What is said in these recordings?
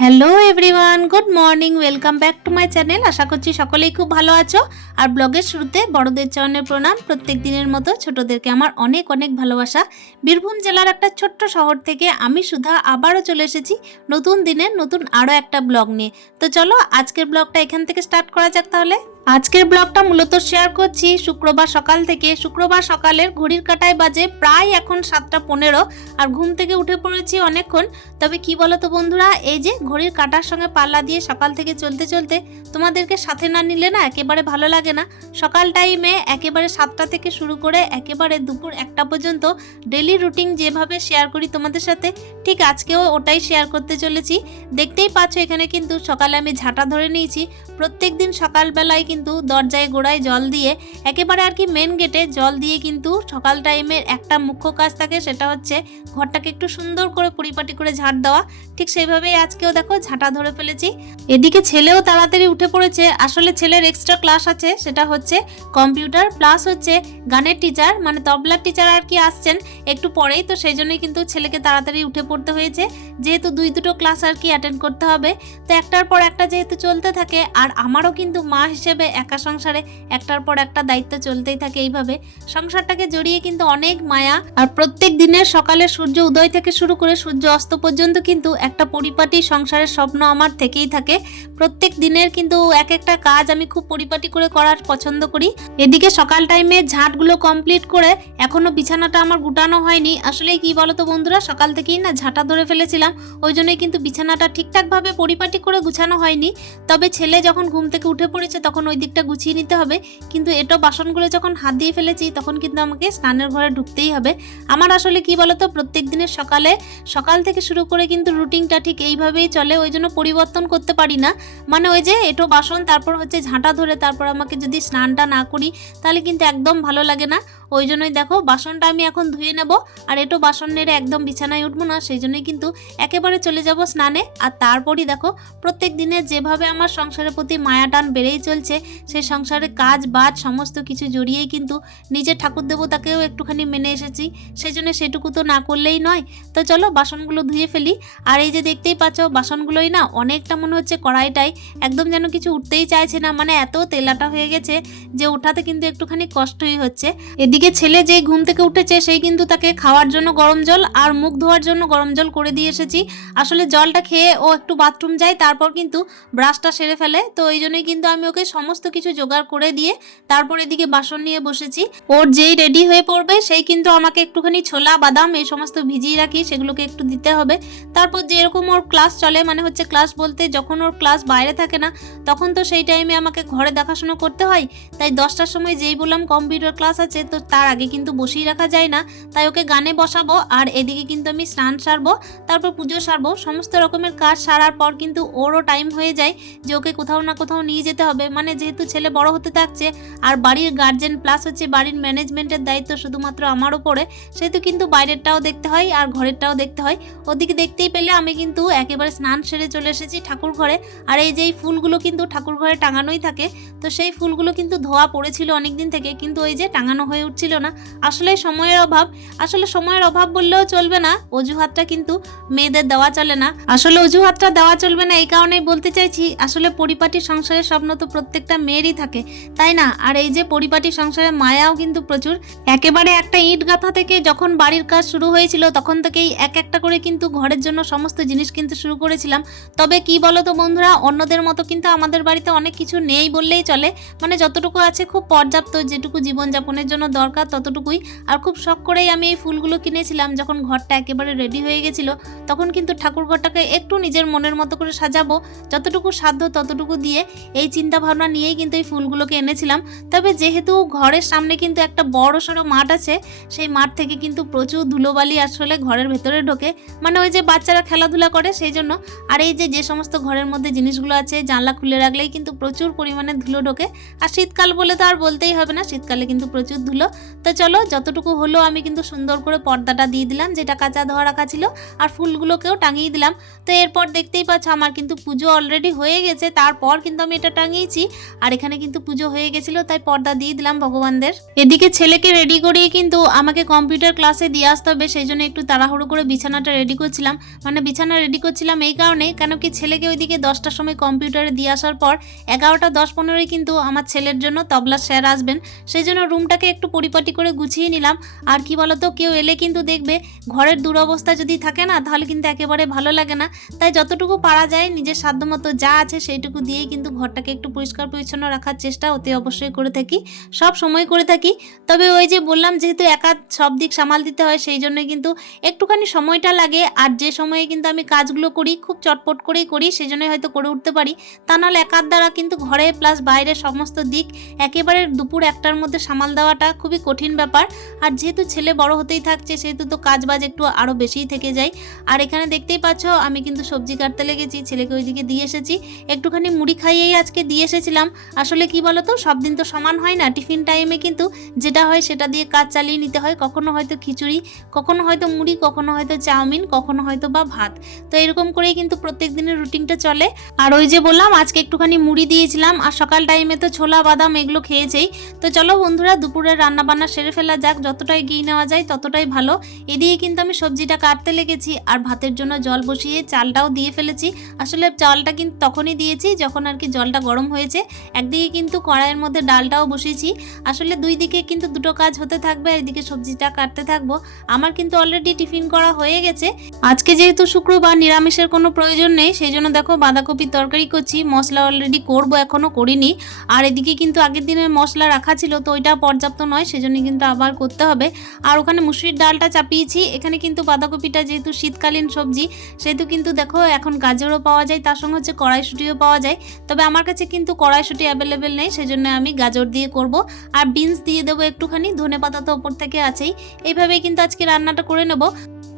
Hello everyone good morning welcome back to my channel আশা করছি সকলেই খুব ভালো আছো। আর ব্লগের শুরুতে বড়দের চরণের প্রণাম। প্রত্যেক দিনের মতো ছোটদেরকে আমার অনেক অনেক ভালোবাসা। বীরভূম জেলার একটা ছোট্ট শহর থেকে আমি সুধা আবারও চলে এসেছি নতুন দিনের নতুন আরও একটা ব্লগ নিয়ে। তো চলো আজকের ব্লগটা এখান থেকে স্টার্ট করা যাক তাহলে। আজকের ব্লগটা মূলত শেয়ার করছি শুক্রবার সকাল থেকে। শুক্রবার সকালের ঘড়ির কাটায় বাজে প্রায় এখন সাতটা পনেরো আর ঘুম থেকে উঠে পড়েছি অনেকক্ষণ। তবে কি বলো তো বন্ধুরা, এই যে ঘড়ির কাটার সঙ্গে পাল্লা দিয়ে সকাল থেকে চলতে চলতে তোমাদেরকে সাথে না নিলে না একেবারে ভালো লাগে না। সকাল টাইমে একেবারে সাতটা থেকে শুরু করে একেবারে দুপুর একটা পর্যন্ত ডেলি রুটিন যেভাবে শেয়ার করি তোমাদের সাথে, ঠিক আজকেও ওটাই শেয়ার করতে চলেছি। দেখতেই পাচ্ছ এখানে কিন্তু সকালে আমি ঝাঁটা ধরে নিয়েছি। প্রত্যেক দিন সকালবেলায় কিন্তু দরজায় গোড়ায় জল দিয়ে, একেবারে আর কি মেন গেটে জল দিয়ে কিন্তু সকাল টাইমের একটা মুখ্য কাজ থাকে সেটা হচ্ছে ঘরটাকে একটু সুন্দর করে পরিপাটি করে ঝাড় দেওয়া। ঠিক সেইভাবেই আজকেও দেখো ঝাঁটা ধরে ফেলেছি। এদিকে ছেলেও তাড়াতাড়ি উঠে পড়েছে। আসলে ছেলের এক্সট্রা ক্লাস আছে, সেটা হচ্ছে কম্পিউটার প্লাস হচ্ছে গানের টিচার মানে তবলার টিচার আর কি আসছেন একটু পরেই, তো সেই জন্যই কিন্তু ছেলেকে তাড়াতাড়ি উঠে পড়তে হয়েছে। যেহেতু দুই দুটো ক্লাস আর কি অ্যাটেন্ড করতে হবে, তো একটার পর একটা যেহেতু চলতে থাকে, আর আমারও কিন্তু মা হিসেবে একা সংসারে একটার পর একটা দায়িত্ব চলতেই থাকে এইভাবে। সংসারটাকে জড়িয়ে কিন্তু অনেক মায়া আর প্রত্যেক দিনের সকালে সূর্য উদয় থেকে শুরু করে সূর্য অস্ত পর্যন্ত কিন্তু একটা পরিপাটি সংসারের স্বপ্ন আমার থেকেই থাকে। প্রত্যেক দিনের কিন্তু এক একটা কাজ আমি খুব পরিপাটি করে করার পছন্দ করি। এদিকে সকাল টাইমে ঝাঁটগুলো কমপ্লিট করে এখনও বিছানাটা আমার গুটানো হয়নি। আসলে কি বলতো বন্ধুরা, সকাল থেকেই না ঝাঁটা ধরে ফেলেছিলাম। ওই জন্যই কিন্তু বিছানাটা ঠিকঠাকভাবে পরিপাটি করে গুছানো হয়নি। তবে ছেলে যখন ঘুম থেকে উঠে পড়েছে তখন ওই দিকটা গুছিয়ে নিতে হবে। কিন্তু এটা বাসনগুলো যখন হাত দিয়ে ফেলেছি, তখন কিন্তু আমাকে স্নানের ঘরে ঢুকতেই হবে। আমার আসলে কি বলতো, প্রত্যেক দিনের সকালে, সকাল থেকে শুরু করে কিন্তু রুটিনটা ঠিক এইভাবেই চলে, ওই জন্য পরিবর্তন করতে পারি না। মানে ওই যে এটো বাসন, তারপর হচ্ছে ঝাঁটা ধরে, তারপর আমাকে যদি স্নানটা না করি, তাহলে কিন্তু একদম ভালো লাগে না। ওই জন্যই দেখো, বাসনটা আমি এখন ধুয়ে নেব। আর এটো বাসন নেড়ে একদম বিছানায় উঠবো না সেই জন্যই কিন্তু একেবারে চলে যাব স্নানে। আর তারপরই দেখো, প্রত্যেক দিনে যেভাবে আমার সংসারের প্রতি মায়া টান বেড়েই চলছে সেই সংসারে কাজ, বাজ, সমস্ত কিছু জড়িয়েই কিন্তু নিজের ঠাকুর দেবতাকেও একটুখানি মেনে এসেছি। সেই জন্য সেটুকু তো না করলেই নয়। তো চলো, বাসনগুলো ধুয়ে ফেলি। আর এই যে দেখতেই পাচ্ছ, বাসনগুলোই না অনেকটা মনে হচ্ছে কড়াইটাই। একদম যেন কিছু উঠতেই চাইছে না মানে এত তেলাটা হয়ে গেছে যে ওঠাতে কিন্তু একটুখানি কষ্টই হচ্ছে। এদিকে ছেলে যে ঘুম থেকে উঠেছে, সেই কিন্তু তাকে খাওয়ার জন্য গরম জল আর মুখ ধোয়ার জন্য গরম জল করে দিয়ে এসেছি। আসলে জলটা খেয়ে ও একটু বাথরুম যায়, তারপর কিন্তু ব্রাশটা সেরে ফেলে। তো এই জন্যই কিন্তু আমি ওকে সমস্ত কিছু জোগাড় করে দিয়ে তারপর এদিকে বাসন নিয়ে বসেছি। ওর যেই রেডি হয়ে পড়বে, সেই কিন্তু আমাকে একটুখানি ছোলা, বাদাম এই সমস্ত ভিজিয়ে রাখি, সেগুলোকে একটু দিতে হবে। তারপর যেরকম ওর ক্লাস চলে মানে হচ্ছে ক্লাস বলতে যখন ওর ক্লাস বাইরে থাকে না, তখন তো সেই টাইমে আমাকে ঘরে দেখাশোনা করতে হয়। তাই দশটার সময় যেই বললাম কম্পিউটার ক্লাস আছে, তো তার আগে কিন্তু বসিয়ে রাখা যায় না। তাই ওকে গানে বসাবো আর এদিকে কিন্তু আমি স্নান সারবো, তারপর পুজো সারবো। সমস্ত রকমের কাজ সারার পর কিন্তু ওরও টাইম হয়ে যায় যে ওকে কোথাও না কোথাও নিয়ে যেতে হবে। মানে যেহেতু ছেলে বড় হতে থাকছে আর বাড়ির গার্জেন প্লাস হচ্ছে বাড়ির ম্যানেজমেন্টের দায়িত্ব শুধুমাত্র আমার ওপরে সেহেতু কিন্তু বাইরেরটাও দেখতে হয় আর ঘরেরটাও দেখতে হয়। ওদিকে দেখতেই পেলে আমি কিন্তু একেবারে স্নান সেরে চলে এসেছি ঠাকুর ঘরে। আর এই যে এই ফুলগুলো কিন্তু ঠাকুর ঘরে টাঙানোই থাকে, তো সেই ফুলগুলো কিন্তু ধোয়া পড়েছিল অনেক দিন থেকে, কিন্তু ওই যে টাঙানো হয়ে উঠছিল না। আসলে সময়ের অভাব, আসলে সময়ের অভাব বললেও চলবে না। অজুহাতটা কিন্তু মেয়েদের দেওয়া চলে না। আসলে অজুহাতটা দেওয়া চলবে না এই কারণেই বলতে চাইছি, আসলে পরিপাটি সংসারের স্বপ্ন তো প্রত্যেকটা মেয়েরই থাকে, তাই না? আর এই যে পরিপাটি সংসারের মায়াও কিন্তু প্রচুর। একেবারে একটা ইট গাঁথা থেকে যখন বাড়ির কাজ শুরু হয়েছিল, তখন থেকেই এক একটা করে কিন্তু ঘরের জন্য সমস্ত জিনিস কিনতে শুরু করেছিলাম। তবে কি বলো তো বন্ধুরা, অন্যদের মতো কিন্তু আমাদের বাড়িতে অনেক কিছু নেই বললেই চলে। মানে যতটুকু আছে খুব পর্যাপ্ত যেটুকু জীবনযাপনের জন্য দরকার ততটুকুই। আর খুব শখ করেই আমি এই ফুলগুলো কিনেছিলাম, যখন ঘরটা একেবারে রেডি হয়ে গেছিল, তখন কিন্তু ঠাকুর ঘরটাকে একটু নিজের মনের মতো করে সাজাবো, যতটুকু সাধ্য ততটুকু দিয়ে এই চিন্তা ভাবনা নিয়েই কিন্তু এই ফুলগুলোকে এনেছিলাম। তবে যেহেতু ঘরের সামনে কিন্তু একটা বড় সড়ো মাঠ আছে, সেই মাঠ থেকে কিন্তু প্রচুর ধুলোবালি আসলে ঘরের ভেতরে ঢোকে। মানে ওই যে বাচ্চারা খেলাধুলা করে, সেই জন্য। আর এই যে যে সমস্ত ঘরের মধ্যে জিনিসগুলো আছে, জানলা খুলে রাখলেই কিন্তু প্রচুর পরিমাণে ধুলো ঢোকে। আর শীতকাল বলে তো আর বলতেই হবে না, শীতকালে কিন্তু প্রচুর ধুলো। তো চলো, যতটুকু হলো আমি কিন্তু সুন্দর করে পর্দাটা দিয়ে দিলাম, যেটা কাঁচা ধোয়া রাখা ছিল, আর ফুলগুলোকেও টাঙিয়ে দিলাম। তো এরপর দেখতেই পাচ্ছ আমার কিন্তু পুজো অলরেডি হয়ে গেছে, তারপর কিন্তু আমি এটা টাঙিয়েছি, আর এখানে কিন্তু পুজো হয়ে গেছিল, তাই পর্দা দিয়ে দিলাম ভগবানদের। এদিকে ছেলেকে রেডি করিয়ে কিন্তু আমাকে কম্পিউটার ক্লাসে দিয়ে আসতে হবে, সেই জন্য একটু তাড়াহুড়ো করে বিছানাটা রেডি করছিলাম। মানে বিছানা রেডি করছিলাম এই কারণে, কেন কি ছেলেকে ওইদিকে দশটার সময় কম্পিউটারে দিয়ে আসার পর, এগারোটা দশ পনেরোই কিন্তু আমার ছেলের জন্য তবলা স্যার আসবেন। সেই জন্য রুমটাকে একটু পরিপাটি করে গুছিয়ে নিলাম। আর কি বলতো, কেউ এলে কিন্তু দেখবে ঘরের দুরবস্থা যদি থাকে না, তাহলে কিন্তু একেবারে ভালো লাগে না। তাই যতটুকু পারা যায়, নিজের সাধ্যমতো যা আছে সেইটুকু দিয়েই কিন্তু ঘরটাকে একটু পরিষ্কার পরিচ্ছন্ন রাখার চেষ্টা অতি অবশ্যই করে থাকি, সব সময় করে থাকি। তবে ওই যে বললাম, যেহেতু একা সব দিক সামাল দিতে হয়, সেই জন্য কিন্তু একটুখানি সময়টা লাগে। আর যে সময়ে কিন্তু আমি কাজগুলো করি, খুব চটপট করেই করি, সেই জন্যই হয়তো করে উঠতে পারি। তা নাহলে একার দ্বারা কিন্তু ঘরে প্লাস বাইরে সমস্ত দিক একেবারে দুপুর একটার মধ্যে সামাল দেওয়াটা খুবই কঠিন ব্যাপার। আর যেহেতু ছেলে বড় হতেই থাকছে, সেহেতু তো কাজ বাজ একটু আরও বেশিই থেকে যায়। আর এখানে দেখতেই পাচ্ছ, আমি কিন্তু সবজি কাটতে লেগেছি, ছেলেকে ওইদিকে দিয়ে এসেছি। একটুখানি মুড়ি খাইয়েই আজকে দিয়ে এসেছিলাম। আসলে কি বলো তো সব দিন তো সমান হয় না, টিফিন টাইমে কিন্তু যেটা হয় সেটা দিয়ে কাজ চালিয়ে নিতে হয়। কখনো হয়তো খিচুড়ি, কখনো হয়তো মুড়ি, কখনো হয়তো চাউমিন, কখনো হয়তো বা ভাত। তো এরকম করেই কিন্তু প্রত্যেক দিনের রুটিনটা চলে। আর ওই যে বললাম, আজকে একটুখানি মুড়ি দিয়েছিলাম। আর সকাল টাইমে তো ছোলা, বাদাম এগুলো খেয়েছেই। তো চলো বন্ধুরা, দুপুরের রান্না বান্না সেরে ফেলা যাক, যতটাই গিয়ে নেওয়া যায় ততটাই ভালো। এদিকে কিন্তু আমি সবজিটা কাটতে লেগেছি আর ভাতের জন্য জল বসিয়ে চালটাও দিয়ে ফেলেছি। আসলে চালটা কিন্তু তখনই দিয়েছি যখন আর কি জলটা গরম হয়েছে। একদিকে কিন্তু কড়াইয়ের মধ্যে ডালটাও বসিয়েছি। আসলে দুই দিকে কিন্তু দুটো কাজ হতে থাকবে, আর এদিকে সবজিটা কাটতে থাকব। আমার কিন্তু অলরেডি টিফিন করা হয়ে গেছে। আজকে যেহেতু শুক্রবার, নিরামিষের কোনো প্রয়োজন নেই সেই জন্য দেখো বাঁধাকপির তরকারি করছি, মশলা অলরেডি করব এখনও করিনি। আর এদিকে কিন্তু আগের দিনের মশলা রাখা ছিল, তো ওইটা পর্যাপ্ত নয় সেজন্য কিন্তু আবার করতে হবে। আর ওখানে মুসুরির ডালটা চাপিয়েছি। এখানে কিন্তু বাঁধাকপিটা যেহেতু শীতকালীন সবজি, সেহেতু কিন্তু দেখো এখন গাজরও পাওয়া যায়, তার সঙ্গে হচ্ছে কড়াইশুটিও পাওয়া যায়। তবে আমার কাছে কিন্তু কড়াইশুটি অ্যাভেলেবেল নেই, সেজন্য আমি গাজর দিয়ে করব। আর বিনস দিয়ে দেবো একটুখানি ধনে পাতা তো ওপর থেকে আছেই। এইভাবেই কিন্তু আজকে রান্নাটা করে নেব।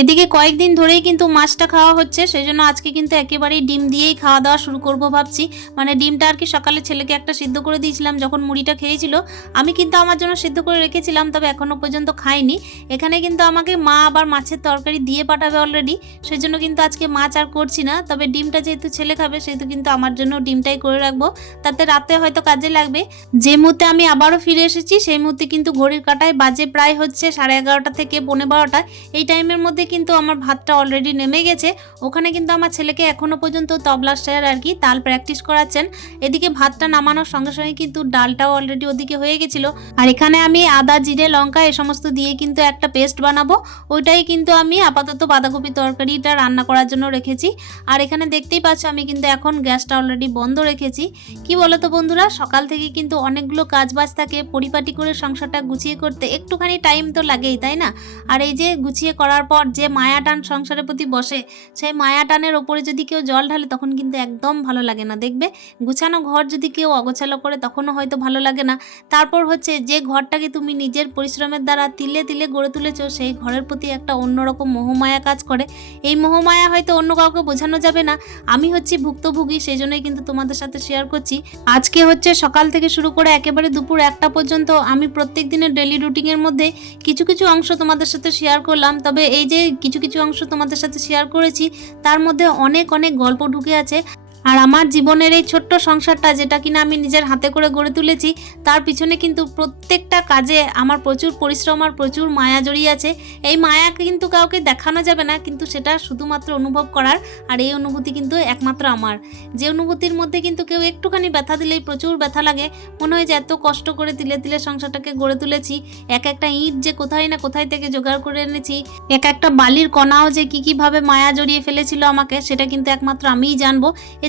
এদিকে কয়েকদিন ধরেই কিন্তু মাছটা খাওয়া হচ্ছে সেই জন্য আজকে কিন্তু একেবারেই ডিম দিয়েই খাওয়া দাওয়া শুরু করব ভাবছি। মানে ডিমটা আর কি সকালে ছেলেকে একটা সিদ্ধ করে দিয়েছিলাম যখন মুড়িটা খেয়েছিল। আমি কিন্তু আমার জন্য সিদ্ধ করে রেখেছিলাম, তবে এখনও পর্যন্ত খাইনি। এখানে কিন্তু আমাকে মা আবার মাছের তরকারি দিয়ে পাঠাবে অলরেডি সেই জন্য কিন্তু আজকে মাছ আর করছি না। তবে ডিমটা যেহেতু ছেলে খাবে, সেহেতু কিন্তু আমার জন্য ডিমটাই করে রাখব। তাতে রাতে হয়তো কাজে লাগবে। যে মুহূর্তে আমি আবারও ফিরে এসেছি, সেই মুহূর্তে কিন্তু ঘড়ির কাটায় বাজে প্রায় হচ্ছে সাড়ে এগারোটা থেকে পৌনে বারোটা। এই টাইমের মধ্যে কিন্তু আমার ভাতটা অলরেডি নেমে গেছে। ওখানে কিন্তু আমার ছেলেকে এখনও পর্যন্ত তবলা স্যার আর কি তাল প্র্যাকটিস করাচ্ছেন। এদিকে ভাতটা নামানোর সঙ্গে সঙ্গে কিন্তু ডালটাও অলরেডি ওদিকে হয়ে গেছিল। আর এখানে আমি আদা, জিরে, লঙ্কা এ সমস্ত দিয়ে কিন্তু একটা পেস্ট বানাবো। ওইটাই কিন্তু আমি আপাতত বাঁধাকপি তরকারিটা রান্না করার জন্য রেখেছি। আর এখানে দেখতেই পাচ্ছ আমি কিন্তু এখন গ্যাসটা অলরেডি বন্ধ রেখেছি। কি বলো তো বন্ধুরা, সকাল থেকে কিন্তু অনেকগুলো কাজ বাজ থাকে, পরিপাটি করে সংসারটা গুছিয়ে করতে একটুখানি টাইম তো লাগেই, তাই না? আর এই যে গুছিয়ে করার পর যে মায়া টান সংসারের প্রতি বসে, সেই মায়া টানের ওপরে যদি কেউ জল ঢালে তখন কিন্তু একদম ভালো লাগে না। দেখবে গুছানো ঘর যদি কেউ অগোছালো করে তখনও হয়তো ভালো লাগে না। তারপর হচ্ছে যে ঘরটাকে তুমি নিজের পরিশ্রমের দ্বারা তিলে তিলে গড়ে তুলেছো, সেই ঘরের প্রতি একটা অন্যরকম মোহমায়া কাজ করে। এই মোহমায়া হয়তো অন্য কাউকে বোঝানো যাবে না। আমি হচ্ছি ভুক্তভোগী, সেই জন্যই কিন্তু তোমাদের সাথে শেয়ার করছি। আজকে হচ্ছে সকাল থেকে শুরু করে একেবারে দুপুর একটা পর্যন্ত আমি প্রত্যেক দিনের ডেলি রুটিনের মধ্যে কিছু কিছু অংশ তোমাদের সাথে শেয়ার করলাম। তবে এই যে কিছু কিছু অংশ তোমাদের সাথে শেয়ার করেছি। তার মধ্যে অনেক অনেক গল্প ঢুকে আছে। আর আমার জীবনের এই ছোট্ট সংসারটা যেটা কিনা আমি নিজের হাতে করে গড়ে তুলেছি, তার পিছনে কিন্তু প্রত্যেকটা কাজে আমার প্রচুর পরিশ্রম আর প্রচুর মায়া জড়িয়ে আছে। এই মায়া কিন্তু কাউকে দেখানো যাবে না, কিন্তু সেটা শুধুমাত্র অনুভব করার আর এই অনুভূতি কিন্তু একমাত্র আমার। যে অনুভূতির মধ্যে কিন্তু কেউ একটুখানি ব্যথা দিলেই প্রচুর ব্যথা লাগে, মনে হয় যে এত কষ্ট করে তিলে তিলে সংসারটাকে গড়ে তুলেছি, এক একটা ইট যে কোথায় না কোথায় থেকে জোগাড় করে এনেছি, এক একটা বালির কণাও যে কী কীভাবে মায়া জড়িয়ে ফেলেছিল আমাকে, সেটা কিন্তু একমাত্র আমিই জানব।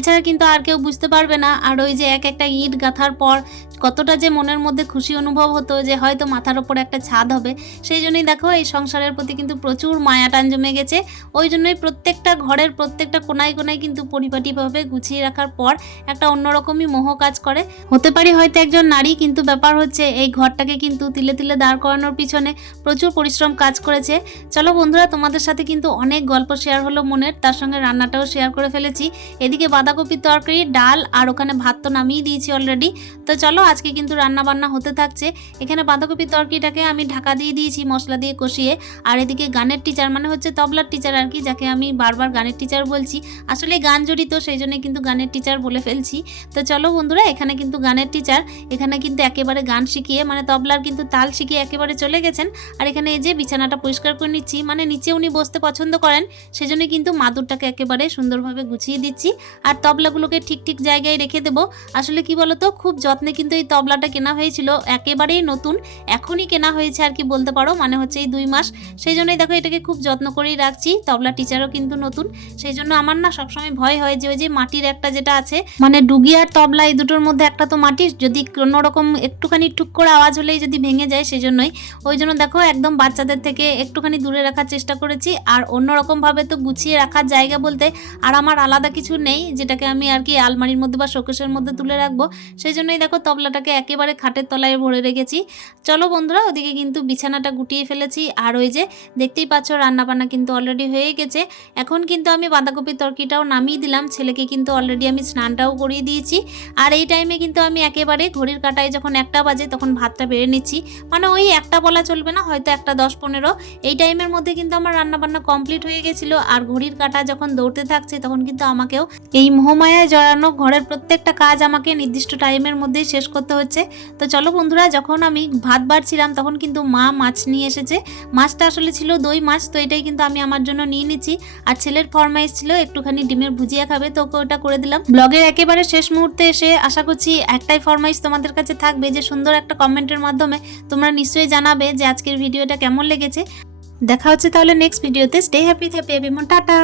এছাড়া কিন্তু আর কেউ বুঝতে পারবে না। আর ওই যে এক একটা ইট গাঁথার পর কতটা যে মনের মধ্যে খুশি অনুভব হতো যে হয়তো মাথার ওপর একটা ছাদ হবে। সেই জন্যই দেখো, এই সংসারের প্রতি কিন্তু প্রচুর মায়া টান জমে গেছে। ওই জন্যই প্রত্যেকটা ঘরের প্রত্যেকটা কোনায় কোনায় কিন্তু পরিপাটিভাবে গুছিয়ে রাখার পর একটা অন্যরকমই মোহ কাজ করে। হতে পারি হয়তো একজন নারী, কিন্তু ব্যাপার হচ্ছে এই ঘরটাকে কিন্তু তিলে তিলে দাঁড় করানোর পিছনে প্রচুর পরিশ্রম কাজ করেছে। চলো বন্ধুরা, তোমাদের সাথে কিন্তু অনেক গল্প শেয়ার হলো মনের। তার সঙ্গে রান্নাটাও শেয়ার করে ফেলেছি। এদিকে বাঁধাকপি বাঁধাকপির তরকারি ডাল আর ওখানে ভাত তো নামিয়ে দিয়েছি অলরেডি তো চলো, আজকে কিন্তু রান্না বান্না হতে থাকছে। এখানে বাঁধাকপির তরকারিটাকে আমি ঢাকা দিয়ে দিয়েছি, মশলা দিয়ে কষিয়ে। আর এদিকে গানের টিচার মানে হচ্ছে তবলার টিচার আর কি, যাকে আমি বারবার গানের টিচার বলছি। আসলে গান জড়িত, সেই জন্য কিন্তু গানের টিচার বলে ফেলছি। তো চলো বন্ধুরা, এখানে কিন্তু গানের টিচার এখানে কিন্তু একেবারে গান শিখিয়ে মানে তবলার কিন্তু তাল শিখিয়ে একেবারে চলে গেছেন। আর এখানে এই যে বিছানাটা পরিষ্কার করে নিচ্ছি মানে নিচে উনি বসতে পছন্দ করেন, সেজন্য কিন্তু মাদুরটাকে একেবারে সুন্দরভাবে গুছিয়ে দিচ্ছি। আর তবলাগুলোকে ঠিক ঠিক জায়গায় রেখে দেবো। আসলে কি বলতো, খুব যত্নে কিন্তু এই তবলাটা কেনা হয়েছিল, একেবারেই নতুন। এখনই কেনা হয়েছে আর কি বলতে পারো মানে হচ্ছে এই দুই মাস। সেই জন্যই দেখো এটাকে খুব যত্ন করেই রাখছি, তবলা টিচারও কিন্তু নতুন। সেই জন্য আমার না সবসময় ভয় হয় যে, ওই যে মাটির একটা যেটা আছে মানে ডুগি আর তবলা এই দুটোর মধ্যে একটা তো মাটির যদি কোনোরকম একটুখানি টুক করে আওয়াজ হলেই যদি ভেঙে যায় সেই জন্যই। ওই জন্য দেখো একদম বাচ্চাদের থেকে একটুখানি দূরে রাখার চেষ্টা করেছি, আর অন্যরকমভাবে তো গুছিয়ে রাখার জায়গা বলতে আর আমার আলাদা কিছু নেই, যেটাকে আমি আর কি আলমারির মধ্যে বা শোকেশের মধ্যে তুলে রাখব। সেই জন্যই দেখো তবলাটাকে একেবারে খাটের তলায় ভরে রেখেছি। চলো বন্ধুরা, ওদিকে কিন্তু বিছানাটা গুটিয়ে ফেলেছি। আর ওই যে দেখতেই পাচ্ছ, রান্নাবান্না কিন্তু অলরেডি হয়ে গেছে। এখন কিন্তু আমি বাঁধাকপির তরকিটাও নামিয়ে দিলাম। ছেলেকে কিন্তু অলরেডি আমি স্নানটাও করিয়ে দিয়েছি। আর এই টাইমে কিন্তু আমি একেবারে ঘড়ির কাটায় যখন একটা বাজে তখন ভাতটা বেড়ে নিচ্ছি। মানে ওই একটা বলা চলবে না, হয়তো একটা দশ পনেরো। এই টাইমের মধ্যে কিন্তু আমার রান্নাবান্না কমপ্লিট হয়ে গেছিল। আর ঘড়ির কাটা যখন দৌড়তে থাকছে তখন কিন্তু আমাকেও এই মোহমায়ায় জড়ানো ঘরের প্রত্যেকটা কাজ আমাকে নির্দিষ্ট টাইমের মধ্যেই শেষ করতে হচ্ছে। তো চলো বন্ধুরা, যখন আমি ভাত বাড়ছিলাম তখন কিন্তু মা মাছ নিয়ে এসেছে। মাছটা আসলে ছিল দই মাছ, তো এটাই কিন্তু আমি আমার জন্য নিয়ে নিচ্ছি। আর ছেলের ফরমাইশ ছিল, একটুখানি ডিমের ভুজিয়া খাবে, তো ওটা করে দিলাম। ব্লগের একেবারে শেষ মুহূর্তে এসে আশা করছি একটাই ফরমাইশ তোমাদের কাছে থাকবে যে, সুন্দর একটা কমেন্টের মাধ্যমে তোমরা নিশ্চয়ই জানাবে যে, আজকের ভিডিওটা কেমন লেগেছে। দেখা হচ্ছে তাহলে নেক্সট ভিডিওতে stay happy happy happy tata!